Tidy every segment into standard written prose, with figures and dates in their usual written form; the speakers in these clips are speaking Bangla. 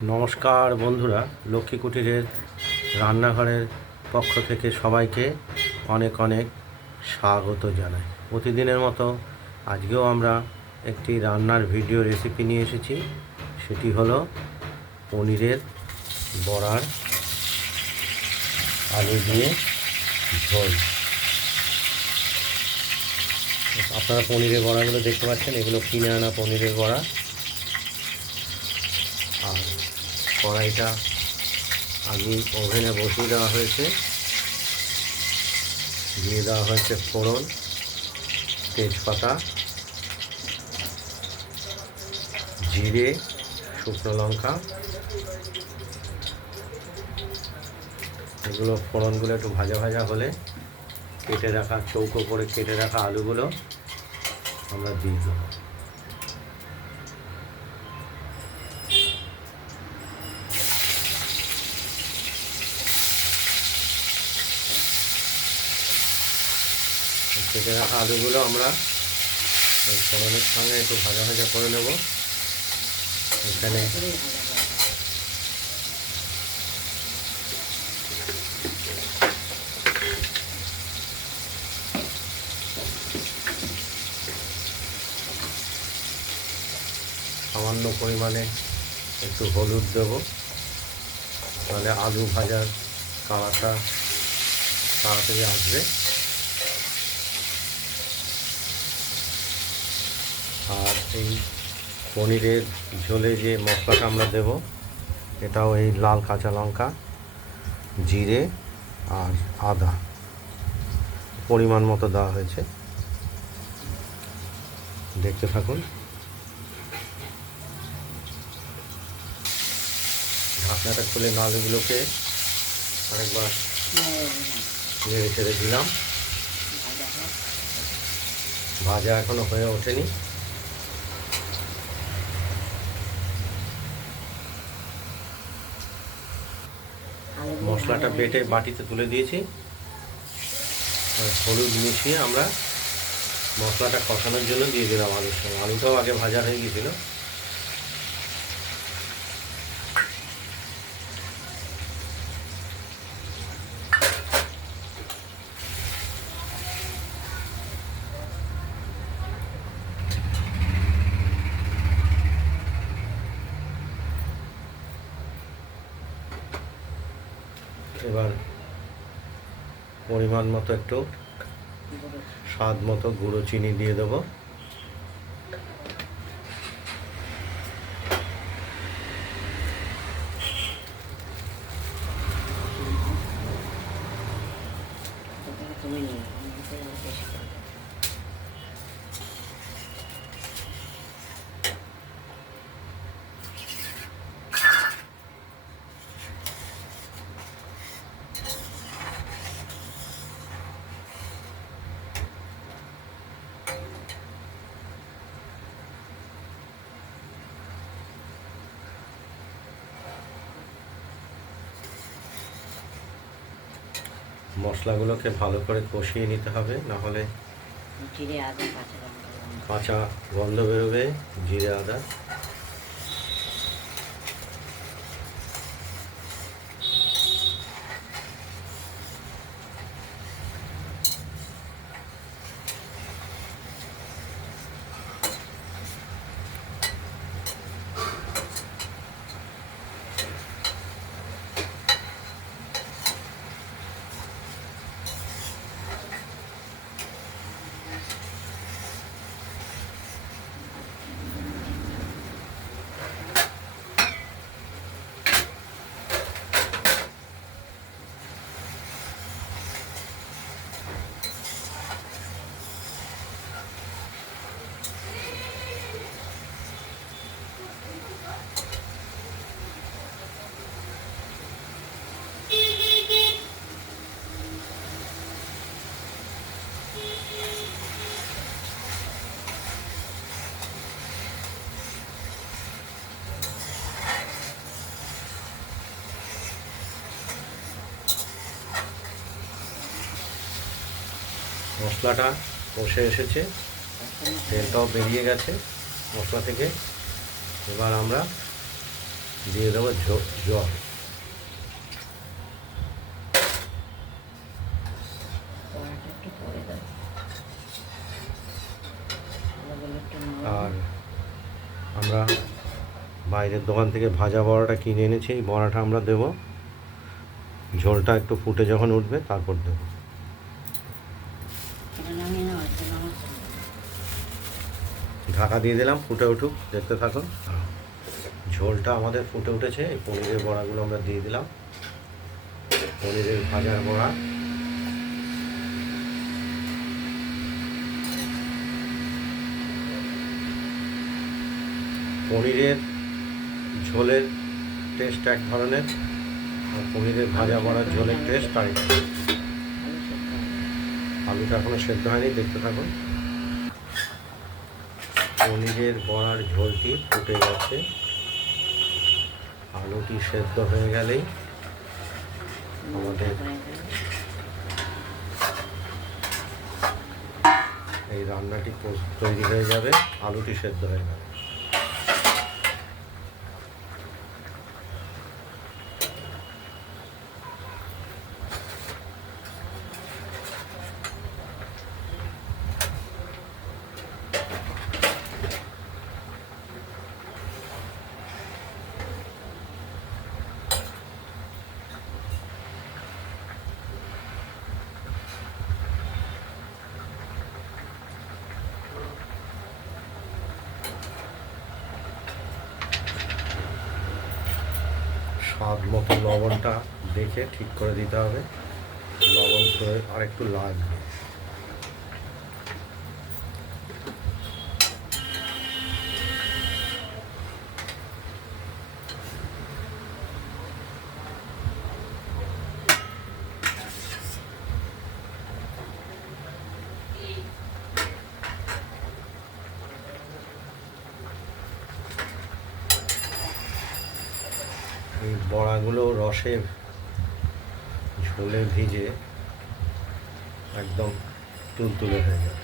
নমস্কার বন্ধুরা, লক্ষ্মী কুটিরের রান্নাঘরের পক্ষ থেকে সবাইকে অনেক অনেক স্বাগত জানাই। প্রতিদিনের মতো আজকেও আমরা একটি রান্নার ভিডিও রেসিপি নিয়ে এসেছি। সেটি হলো পনিরের বড়ার আলু দিয়ে ঝোল। আপনারা পনিরের বড়াগুলো দেখতে পাচ্ছেন, এগুলো কিনে আনা পনিরের বড়া। আর কড়াইটা আগে ওভেনে বসিয়ে দেওয়া হয়েছে, দিয়ে দেওয়া হয়েছে ফোড়ন, তেজপাতা, জিরে, শুকনো লঙ্কা। এগুলো ফোড়নগুলো একটু ভাজা ভাজা হলে কেটে রাখা, চৌকো করে কেটে রাখা আলুগুলো আমরা দিয়ে দেবো। কেটে রাখা আলুগুলো আমরা এই ফোড়নের সঙ্গে একটু ভাজা ভাজা করে নেব। এখানে সামান্য পরিমাণে একটু হলুদ দেব, তাহলে আলু ভাজার কালারটা তাড়াতাড়ি আসবে। আর এই পনিরের ঝোলে যে মশলাটা আমরা দেব, এটাও এই লাল কাঁচা লঙ্কা, জিরে আর আদা পরিমাণ মতো দেওয়া হয়েছে। দেখতে থাকুন। ঢাকনাটা খুলে আলুগুলোকে আরেকবার নেড়ে ছেড়ে দিলাম। ভাজা এখনো হয়ে ওঠেনি। মশলাটা বেটে বাটিতে তুলে দিয়েছি। হলুদ মিশিয়ে আমরা মশলাটা কষানোর জন্য দিয়ে দিলাম আলুর সঙ্গে। আলুটাও আগে ভাজা হয়ে গিয়েছিল। এবার পরিমাণ মতো একটু স্বাদ মতো গুঁড়ো চিনি দিয়ে দেবো। মশলাগুলোকে ভালো করে কষিয়ে নিতে হবে, না হলে কাঁচা গন্ধ বেরোবে। জিরে আদা মশলাটা কষে এসেছে, তেলটাও বেরিয়ে গেছে মশলা থেকে। এবার আমরা দিয়ে দেবো জল। আর আমরা বাইরের দোকান থেকে ভাজা বড়াটা কিনে এনেছি, এই বড়াটা আমরা দেব। ঝোলটা একটু ফুটে যখন উঠবে তারপর দেব। ঢাকা দিয়ে দিলাম, ফুটে উঠুক, দেখতে থাকুন। ঝোলটা আমাদের ফুটে উঠেছে। এই পনিরের বড়াগুলো আমরা দিয়ে দিলাম, পনিরের ভাজার বড়া। পনিরের ঝোলের টেস্ট এক ধরনের, আর পনিরের ভাজা বড়ার ঝোলের টেস্ট আরেক। আলুটা এখনো সেদ্ধ হয়নি, দেখতে থাকুন। পনিরের বড়ার ঝোলটি ফুটে গেছে, আলুটি সেদ্ধ হয়ে গেলেই আমাদের এই রান্নাটি তৈরি হয়ে যাবে। আলুটি সেদ্ধ হয়ে যাবে। স্বাদ মতো লবণটা দেখে ঠিক করে দিতে হবে। লবণ প্রয়োগ আর একটু লাগবে। এই বড়াগুলো রসে ঝোলে ভিজে একদম তুলতুলে হয়ে যাবে।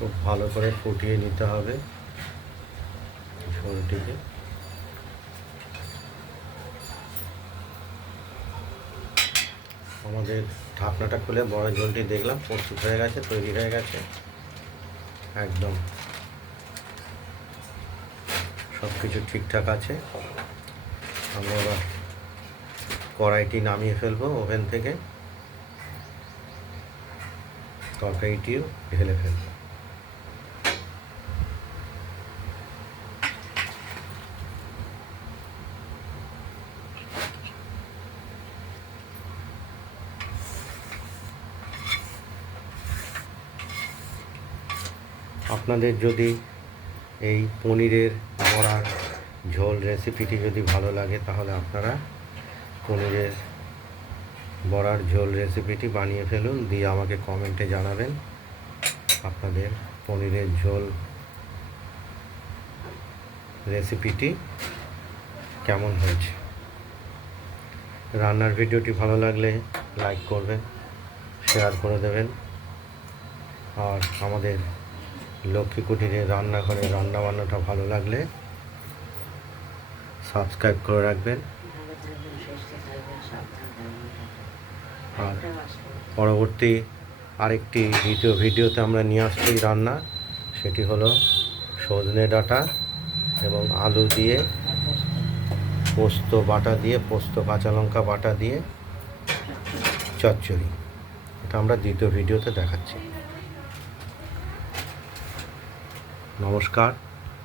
খুব ভালো করে ফুটিয়ে নিতে হবে ঝোলটিকে। আমাদের ঢাকনাটা খুলে বড় ঝোলটি দেখলাম প্রস্তুত হয়ে গেছে, তৈরি হয়ে গেছে একদম। সব কিছু ঠিকঠাক আছে। আমরা এবার কড়াইটি নামিয়ে ফেলবো ওভেন থেকে, তরকারিটিও ঢেলে ফেলবো। আপনাদের যদি এই পনিরের বড়ার ঝোল রেসিপিটি যদি ভালো লাগে, তাহলে আপনারা পনিরের বড়ার ঝোল রেসিপিটি বানিয়ে ফেলুন, দিয়ে আমাকে কমেন্টে জানাবেন আপনাদের পনিরের ঝোল রেসিপিটি কেমন হয়েছে। রান্নার ভিডিওটি ভালো লাগলে লাইক করবেন, শেয়ার করে দেবেন। আর আমাদের লক্ষ্মী কুটিরের রান্নাঘরে রান্নাবান্নাটা ভালো লাগলে সাবস্ক্রাইব করে রাখবেন। আর পরবর্তী আরেকটি দ্বিতীয় ভিডিওতে আমরা নিয়ে আসছি রান্না, সেটি হলো সজনে ডাঁটা এবং আলু দিয়ে পোস্ত বাটা দিয়ে, পোস্ত কাঁচা লঙ্কা বাটা দিয়ে চচ্চড়ি। এটা আমরা দ্বিতীয় ভিডিওতে দেখাচ্ছি। নমস্কার।